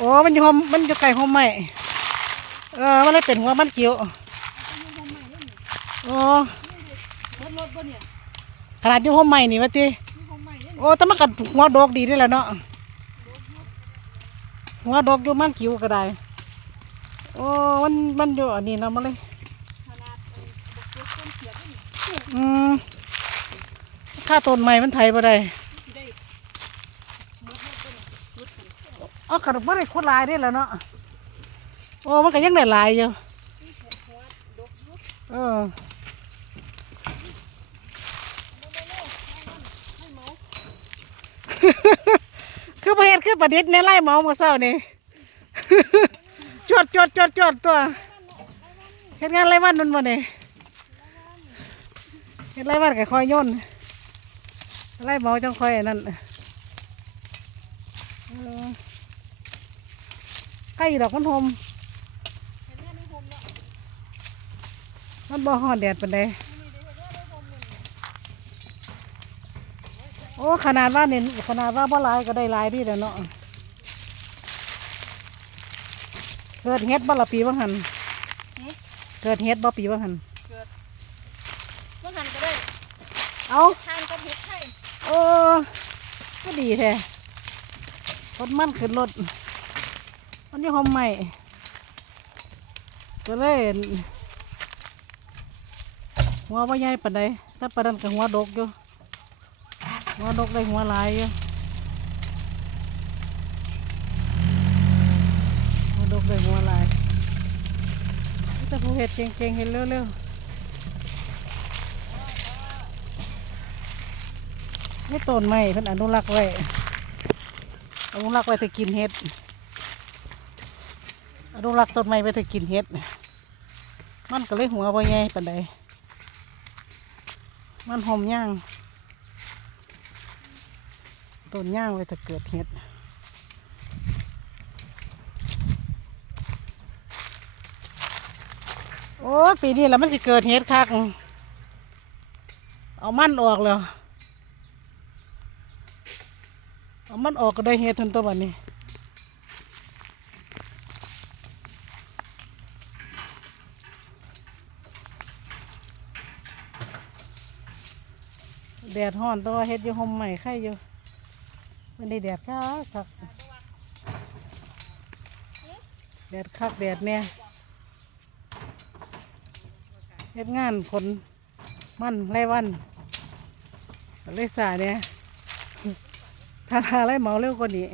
โอ้มันอยู่หอมมันอยู่ไก่หอมใหมเออมันเลยเป็นหัวมันจิ๋วโอ้รถรถบ่เนี่ยขนาดอยู่หอมใหม่นี่วะที่โอ้แต่มันกัดหัวดอกดีได้แหละเนาะหัวดอกอยู่มันจิ๋วก็ได้โอ้มันมันอยู่อันนี้เนาะมันเลยอืมค่าต้นใหม่มันไถบ่ได้สิได้หมดรถบ่เนี่ยรถกัน เอากระดูกบ่ได้คตรหลายได้แล้วเนาะโอ้มันก็ยังได้ลายอยู่เออคือประเฮ็ดคือประดิษฐ์ในไร่เมาเมื่อเช้านี่จดจดจดจดตัวเฮ็ดงานไรวันนั่นบ่นี่เฮ็ดไรวันก็คอยย่นไร่เมาจังคอยอันนั่นเออ ใกล้ดอกมันหอมเห็นแม่ในโฮมเนาะมันบ่ฮ้อนแดดปานใดนี่เดี๋ยวเดี๋ยวในโฮมเนี่ยโอ้ขนาดว่าเนี่ยขนาดว่าบ่หลายก็ได้หลายพี่แล้วเนาะเกิดเฮ็ดบ่ละปีว่าหันเกิดเฮ็ดบ่ปีว่าหันเกิดเมื่อหันก็ได้เอาทานกับเห็ดไข่โอ้ก็ดีแท้รถมันขึ้นรถ มันอยู่หอมใหม่ก็เลยหัวว่าใหญ่ปานใดถ้าปานนั้นก็หัวดกอยู่หัวดกได้หัวลายอยู่หัวดกได้หัวลายแต่ผู้เห็ดเก่งๆเห็นเร็วๆนี่ต้นไม้เพิ่นอนุรักษ์ไว้อนุรักษ์ไว้ถ้ากินเห็ด นุรักษ์ต้นไม้ไว้ถ้ากินเห็ด มันก็เลยหัวบ่ใหญ่ปานใดมันหอมย่างต้นย่างไว้ถ้าเกิดเห็ดโอ้ปีนี้แล้วมันสิเกิดเห็ดคักเอามันออกแล้วเอามันออกก็ได้เฮ็ดทันตัวบัดนี้ แดดห้อนตัวเฮ็ดอยู่ห่มใหม่ไข่อยู่มันได้แดดคักคักแดดคักแดดเนี่ยเฮ็ดงานคนมันไรวันเลยสาเนี่ยถ้าทาไรเหมาเร็วกว่านี้